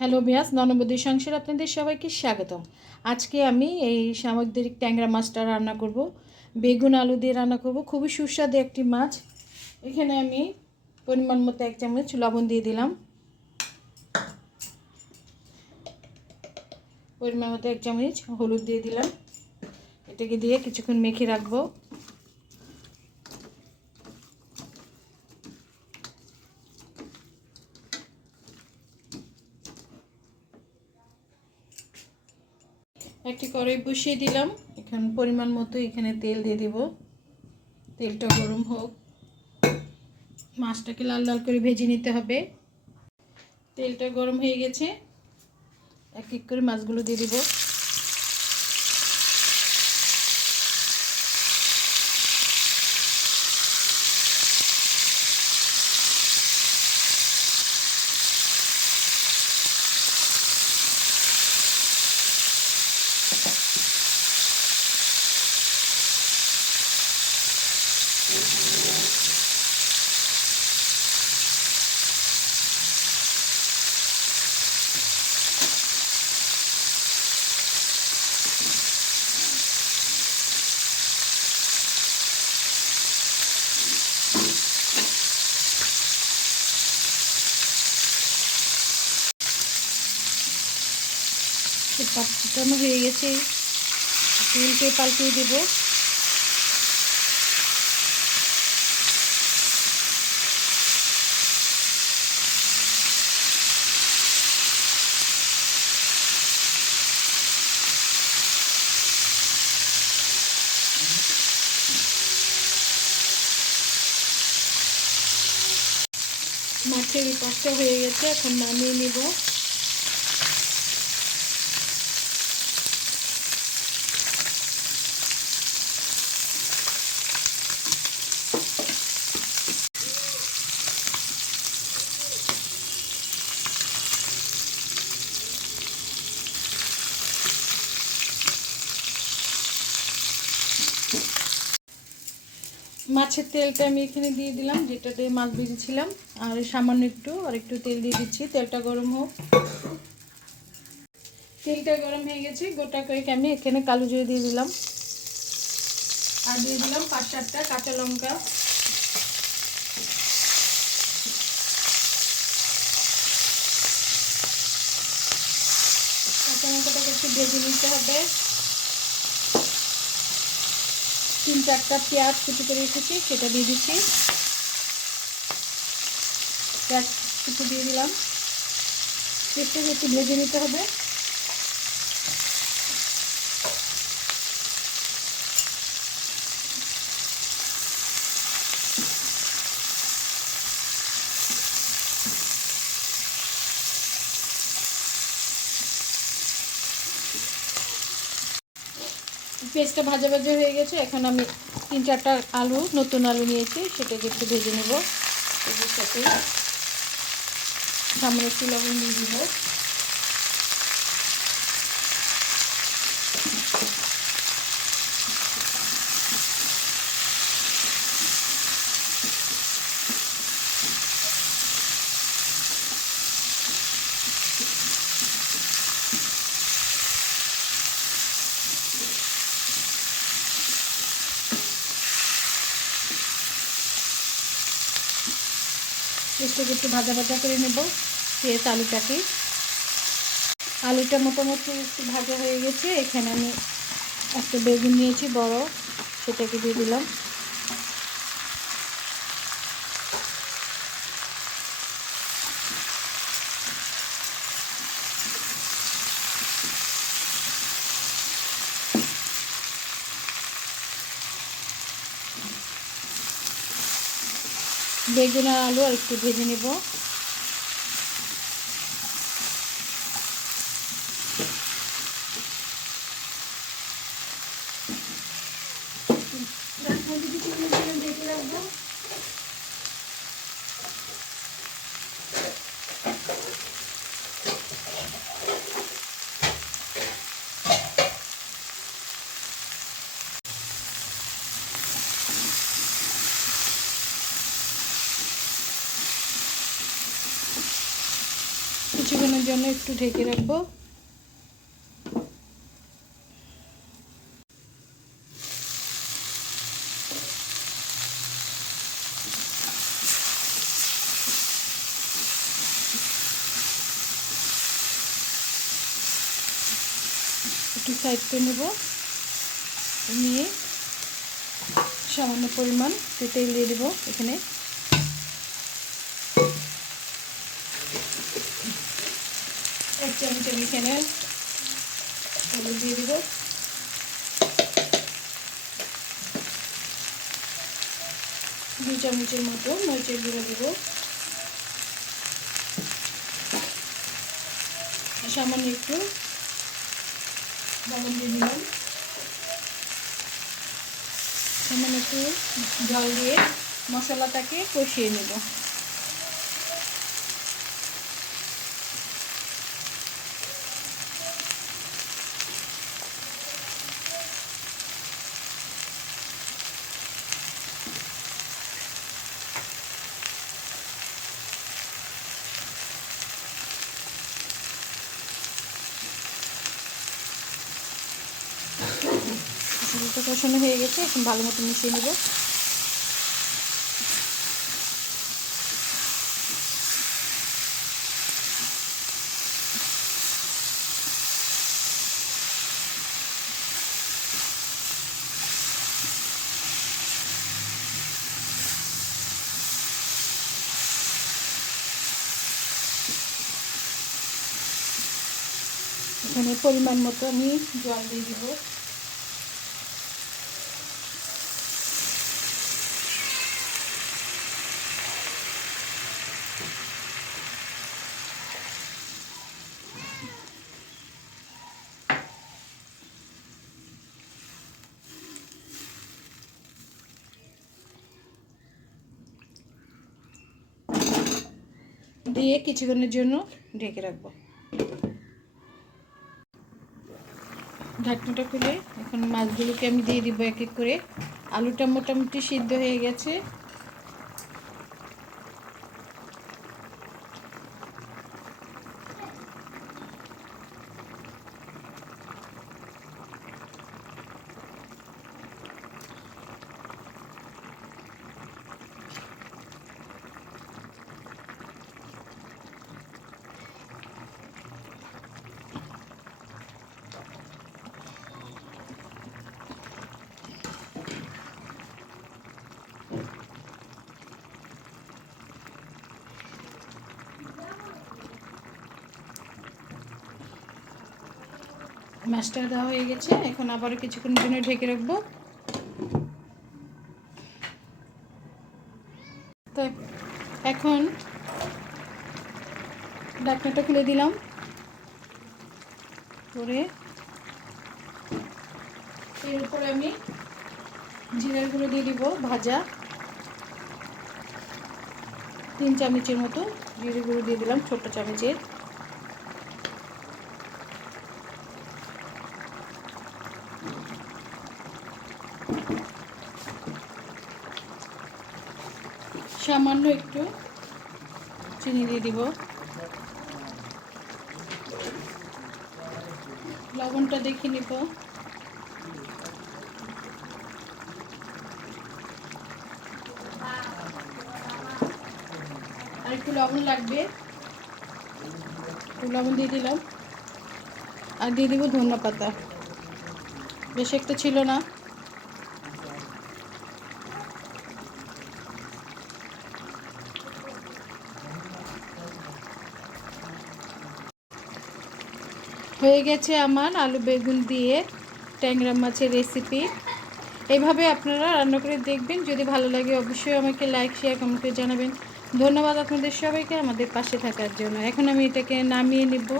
Hello বিয়াস ননবদ্বী সংসার আপনাদের সবাইকে স্বাগতম। আজকে আমি এই সামুদ্রিক ট্যাংরা মাছটা রান্না করব। বেগুন আলু দিয়ে রান্না করব। খুবই সুস্বাদু একটি মাছ। এখানে আমি পরিমাণ মতো এক চামচ লবণ দিয়ে দিলাম। পরিমাণ মতো এক চামচ হলুদ দিয়ে দিলাম। এটাকে দিয়ে কিছুক্ষণ মেখে রাখব। একটি কড়াই বসিয়ে দিলাম। এখন পরিমাণ মতো এখানে তেল দিয়ে দেব। তেলটা গরম হোক। মাছটাকে লাল লাল করে ভেজে নিতে হবে। তেলটা গরম হয়ে গেছে। এক এক করে মাছগুলো দিয়ে দেবো। পাটানো হয়ে গেছে। উল্টে পাল্টে দেব। মাছের পাশটা হয়ে গেছে এখন নামিয়ে নেব। মাছের তেলটা আমি এখানে দিয়ে দিলাম, যেটাতে মাছ ভেজেছিলাম। আর সামান্য একটু, আর একটু তেল দিয়ে দিচ্ছি, তেলটা গরম হোক। তেলটা গরম হয়ে গেছে, গোটা কয়েক আমি এখানে কালো জিরে দিয়ে দিলাম। আর দিয়ে দিলাম পাঁচ সাতটা কাঁচা লঙ্কা। কাঁচা লঙ্কাটাকে একটু ভেজে নিতে হবে। তিন চারটা পেঁয়াজ কুচি করে রেখেছি, সেটা দিয়ে দিচ্ছি। পেঁয়াজ কুচি দিয়ে দিলাম। পেঁয়াজটাকে একটু ভেজে নিতে হবে। পেস্টটা ভাজা ভাজা হয়ে গেছে। এখন আমি তিন চারটা আলু, নতুন আলু নিয়েছি, সেটাকে একটু ভেজে নেব। সাথে সামনে একটু লবণ দিয়ে দিব। পেস্টটাকে একটু ভাজা ভাজা করে নেব। পেঁয়াজ আলুটাকে আলুটা মোটামুটি একটু ভাজা হয়ে গেছে। এখানে আমি একটা বেগুন নিয়েছি, বড়। সেটাকে দিয়ে দিলাম। বেগুন আলু আর একটু ভেজে নেব। কিছুক্ষণের জন্য একটু ঢেকে রাখব। একটু সাইড করে নেব। নিয়ে সামান্য পরিমাণ তেল দিয়ে দেবো এখানে। আমি এখানে হলুদ দিয়ে দেবো। দুই চামচের মতো মরিচের গুঁড়ো দেবো। সামান্য একটু লবণ দিয়ে দিলাম। সামান্য একটু জল দিয়ে মশলাটাকে কষিয়ে নেব। মশলাটা কষানো হয়ে গেছে, এখন ভালো মতো মিশিয়ে নেব। এখানে পরিমাণ মতো আমি জল দিয়ে দিয়ে কিছুক্ষণের জন্য ঢেকে রাখব। ঢাকনাটা খুলে এখন মাছগুলোকে আমি দিয়ে দিব এক এক করে। আলুটা মোটামুটি সিদ্ধ হয়ে গেছে। মাছটা দেওয়া হয়ে গেছে। এখন আবারও কিছুক্ষণের জন্য ঢেকে রাখব। তো এখন ডাকনাটা খুলে দিলাম। করে এর উপরে আমি জিরার গুঁড়ো দিয়ে দিব, ভাজা। তিন চামচের মতো জিরে গুঁড়ো দিয়ে দিলাম ছোট্ট চামচের। সামান্য একটু চিনি দিয়ে দিব। লবণটা দেখে নিব। আর একটু লবণ লাগবে। লবণ দিয়ে দিলাম। আর দিয়ে দিব ধনিয়া পাতা বেশ একটা ছিল না। হয়ে গেছে আমার আলু বেগুন দিয়ে ট্যাংরা মাছের রেসিপি এইভাবে আপনারা রান্না করে দেখবেন। যদি ভালো লাগে অবশ্যই আমাকে লাইক শেয়ার কমেন্ট করে জানাবেন। ধন্যবাদ আপনাদের সবাইকে আমাদের পাশে থাকার জন্য। এখন আমি এটাকে নামিয়ে নেব।